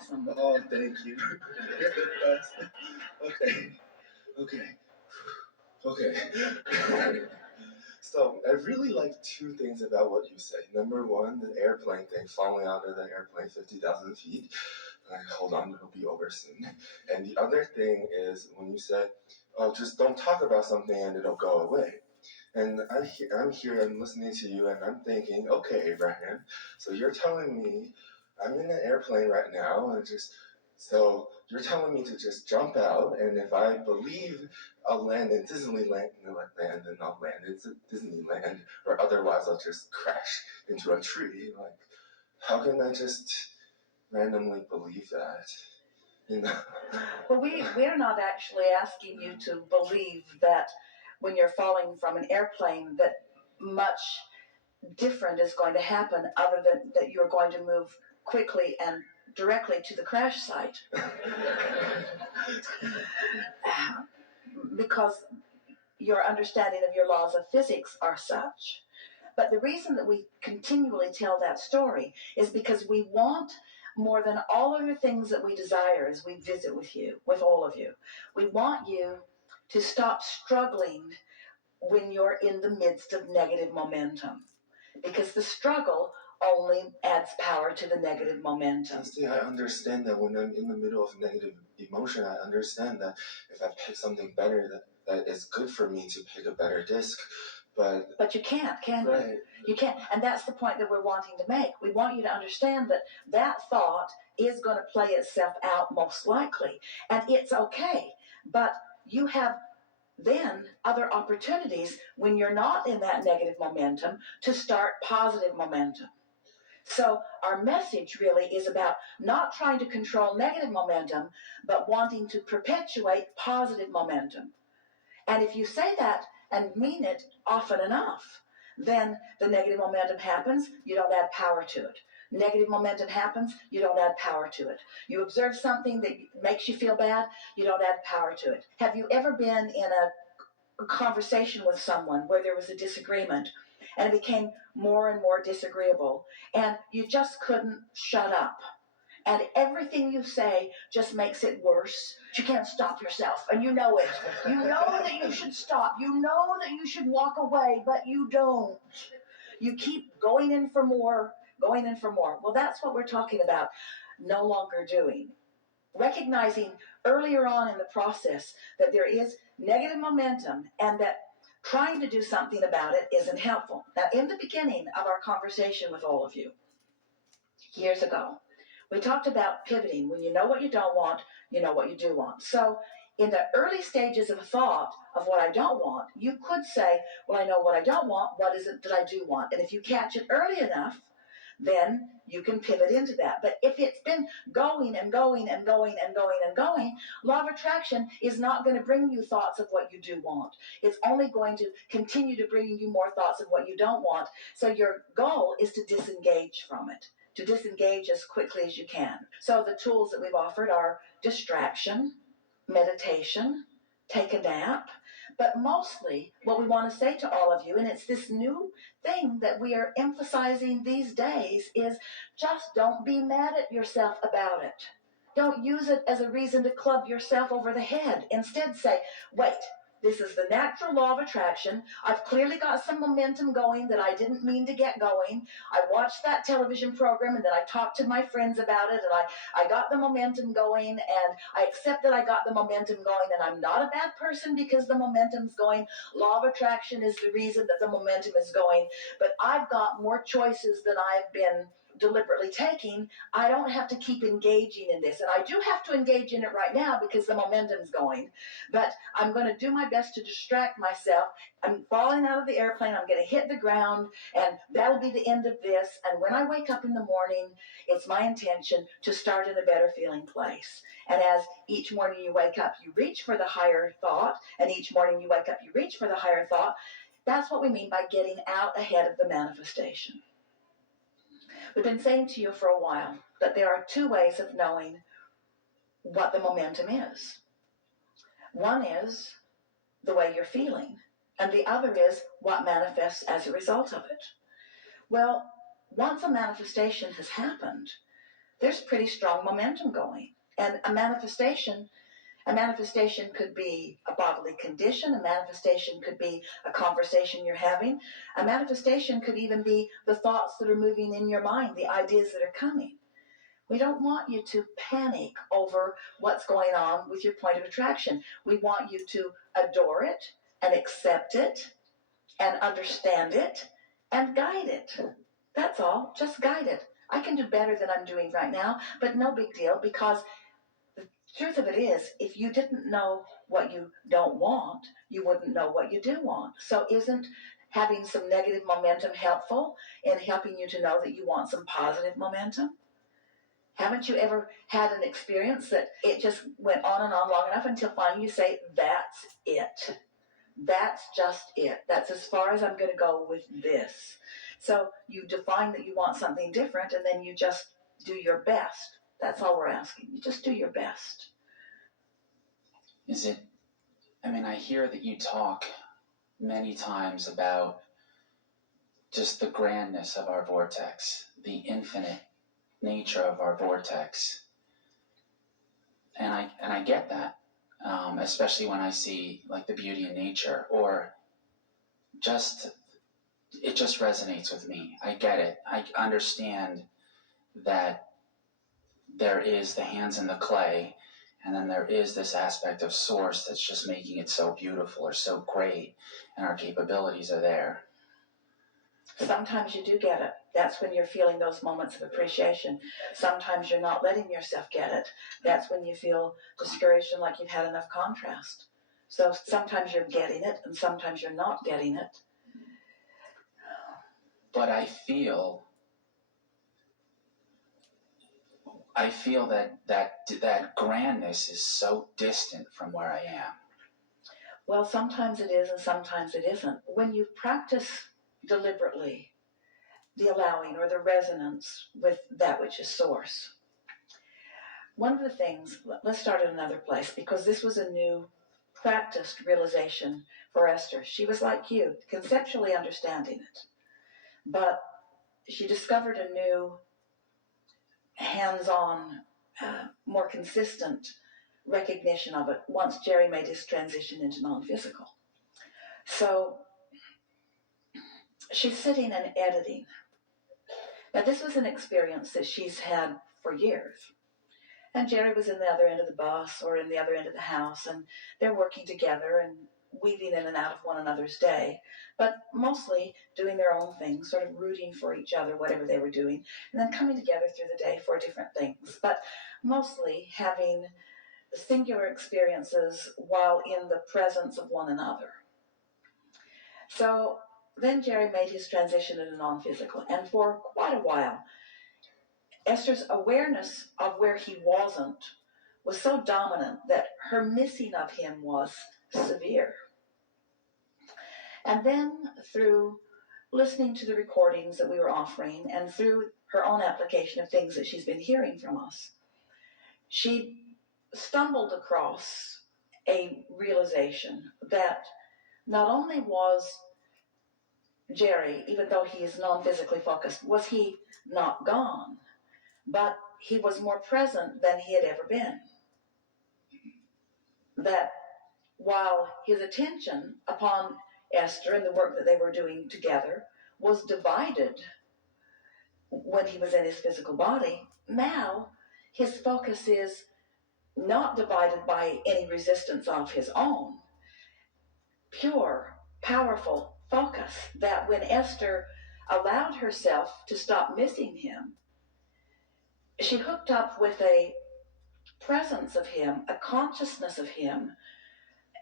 awesome. Oh, thank you. You're the best. Okay. So I really like two things about what you say. Number one, the airplane thing, falling out of the airplane 50,000 feet. Like, hold on, it'll be over soon. And the other thing is when you say, oh, just don't talk about something and it'll go away. And I'm here, I'm listening to you, and I'm thinking, okay, Abraham, so you're telling me I'm in an airplane right now, so you're telling me to just jump out, and if I believe I'll land in Disneyland, then I'll land in Disneyland, or otherwise I'll just crash into a tree. Like, how can I just randomly believe that? You know? Well, we're not actually asking you to believe that when you're falling from an airplane that much different is going to happen other than that you're going to move quickly and directly to the crash site. Because your understanding of your laws of physics are such. But the reason that we continually tell that story is because we want, more than all of the things that we desire as we visit with you, with all of you, we want you to stop struggling when you're in the midst of negative momentum. Because the struggle only adds power to the negative momentum. See, I understand that when I'm in the middle of negative emotion, I understand that if I pick something better, that it's good for me to pick a better disc. But you can't, can you? Right. You can't. And that's the point that we're wanting to make. We want you to understand that that thought is going to play itself out most likely. And it's okay. But you have then other opportunities when you're not in that negative momentum to start positive momentum. So our message really is about not trying to control negative momentum, but wanting to perpetuate positive momentum. And if you say that and mean it often enough, then the negative momentum happens, you don't add power to it. Negative momentum happens, you don't add power to it. You observe something that makes you feel bad, you don't add power to it. Have you ever been in a conversation with someone where there was a disagreement and it became more and more disagreeable and you just couldn't shut up? And everything you say just makes it worse. You can't stop yourself, and you know it. You know that you should stop. You know that you should walk away, but you don't. You keep going in for more, going in for more. Well, that's what we're talking about no longer doing. Recognizing earlier on in the process that there is negative momentum and that trying to do something about it isn't helpful. Now, in the beginning of our conversation with all of you, years ago, we talked about pivoting. When you know what you don't want, you know what you do want. So in the early stages of a thought of what I don't want, you could say, well, I know what I don't want. What is it that I do want? And if you catch it early enough, then you can pivot into that. But if it's been going and going and going and going and going, law of attraction is not going to bring you thoughts of what you do want. It's only going to continue to bring you more thoughts of what you don't want. So your goal is to disengage from it, to disengage as quickly as you can. So the tools that we've offered are distraction, meditation, take a nap, but mostly what we want to say to all of you, and it's this new thing that we are emphasizing these days, is just don't be mad at yourself about it. Don't use it as a reason to club yourself over the head. Instead say, wait, this is the natural law of attraction. I've clearly got some momentum going that I didn't mean to get going. I watched that television program and then I talked to my friends about it and I got the momentum going and I accept that I got the momentum going and I'm not a bad person because the momentum's going. Law of attraction is the reason that the momentum is going, but I've got more choices than I've been deliberately taking. I don't have to keep engaging in this. And I do have to engage in it right now because the momentum's going. But I'm going to do my best to distract myself. I'm falling out of the airplane. I'm going to hit the ground. And that'll be the end of this. And when I wake up in the morning, it's my intention to start in a better feeling place. And as each morning you wake up, you reach for the higher thought. And each morning you wake up, you reach for the higher thought. That's what we mean by getting out ahead of the manifestation. We've been saying to you for a while that there are two ways of knowing what the momentum is. One is the way you're feeling, and the other is what manifests as a result of it. Well, once a manifestation has happened, there's pretty strong momentum going. And a manifestation could be a bodily condition. A manifestation could be a conversation you're having. A manifestation could even be the thoughts that are moving in your mind, the ideas that are coming. We don't want you to panic over what's going on with your point of attraction. We want you to adore it and accept it and understand it and guide it. That's all. Just guide it. I can do better than I'm doing right now, but no big deal, because the truth of it is, if you didn't know what you don't want, you wouldn't know what you do want. So isn't having some negative momentum helpful in helping you to know that you want some positive momentum? Haven't you ever had an experience that it just went on and on long enough until finally you say, that's it. That's just it. That's as far as I'm going to go with this. So you define that you want something different, and then you just do your best. That's all we're asking. You just do your best. I hear that you talk many times about just the grandness of our vortex, the infinite nature of our vortex. And I get that, especially when I see like the beauty in nature, or it just resonates with me. I get it. I understand that there is the hands in the clay, and then there is this aspect of source that's just making it so beautiful or so great, and our capabilities are there. Sometimes you do get it. That's when you're feeling those moments of appreciation. Sometimes you're not letting yourself get it. That's when you feel discouraged and like you've had enough contrast. So sometimes you're getting it, and sometimes you're not getting it. But I feel that grandness is so distant from where I am. Well, sometimes it is and sometimes it isn't. When you practice deliberately the allowing or the resonance with that which is source, one of the things, let's start at another place, because this was a new practiced realization for Esther. She was like you, conceptually understanding it, but she discovered a new hands-on, more consistent recognition of it once Jerry made his transition into non-physical. So she's sitting and editing. Now, this was an experience that she's had for years. And Jerry was in the other end of the bus or in the other end of the house, and they're working together and weaving in and out of one another's day, but mostly doing their own thing, sort of rooting for each other, whatever they were doing, and then coming together through the day for different things, but mostly having singular experiences while in the presence of one another. So then Jerry made his transition into non-physical, and for quite a while, Esther's awareness of where he wasn't was so dominant that her missing of him was severe. And then through listening to the recordings that we were offering and through her own application of things that she's been hearing from us, she stumbled across a realization that not only was Jerry, even though he is non-physically focused, was he not gone, but he was more present than he had ever been. That while his attention upon Esther and the work that they were doing together was divided when he was in his physical body, now his focus is not divided by any resistance of his own. Pure, powerful focus that when Esther allowed herself to stop missing him, she hooked up with a presence of him, a consciousness of him,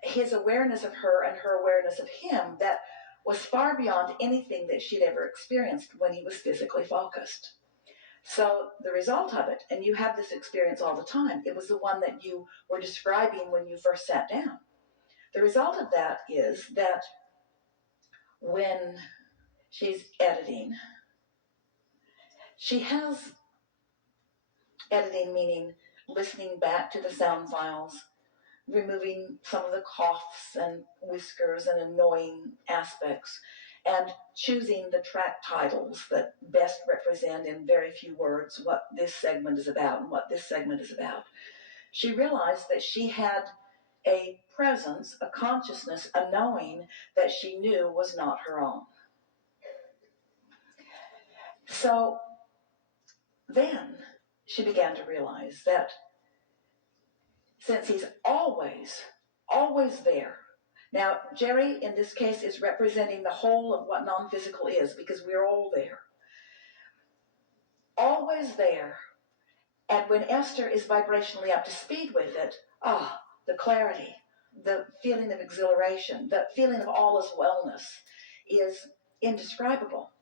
his awareness of her and her awareness of him that was far beyond anything that she'd ever experienced when he was physically focused. So the result of it, and you have this experience all the time, it was the one that you were describing when you first sat down. The result of that is that when she's editing, she has editing, meaning listening back to the sound files, removing some of the coughs and whiskers and annoying aspects, and choosing the track titles that best represent in very few words what this segment is about and what this segment is about, she realized that she had a presence, a consciousness, a knowing that she knew was not her own. So then she began to realize that since he's always there. Now, Jerry, in this case, is representing the whole of what non-physical is, because we're all there. Always there. And when Esther is vibrationally up to speed with it, the clarity, the feeling of exhilaration, the feeling of all is wellness is indescribable.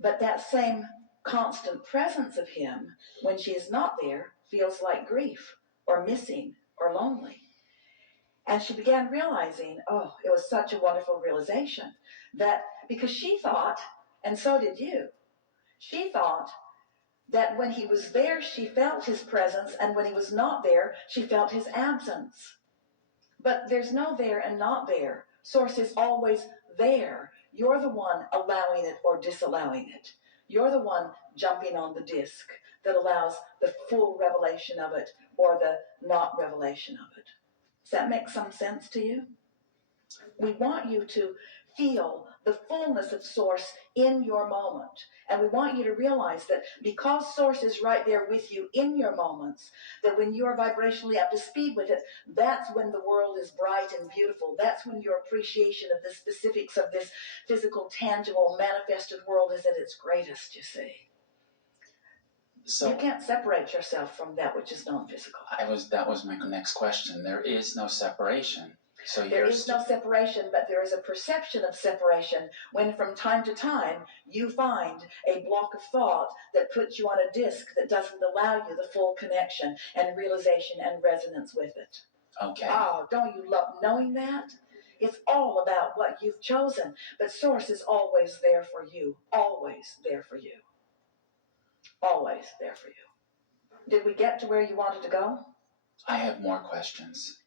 But that same constant presence of him, when she is not there, feels like grief or missing or lonely. And she began realizing, it was such a wonderful realization, that because she thought, and so did you, she thought that when he was there, she felt his presence, and when he was not there, she felt his absence. But there's no there and not there. Source is always there. You're the one allowing it or disallowing it. You're the one jumping on the disc that allows the full revelation of it or the not revelation of it. Does that make some sense to you? We want you to feel the fullness of Source in your moment. And we want you to realize that because Source is right there with you in your moments, that when you are vibrationally up to speed with it, that's when the world is bright and beautiful. That's when your appreciation of the specifics of this physical, tangible, manifested world is at its greatest, you see. So you can't separate yourself from that which is non-physical. That was my next question. There is no separation. So there is no separation, but there is a perception of separation when from time to time you find a block of thought that puts you on a disc that doesn't allow you the full connection and realization and resonance with it. Okay. Oh, don't you love knowing that? It's all about what you've chosen, but Source is always there for you, always there for you, always there for you. Did we get to where you wanted to go? I have more questions.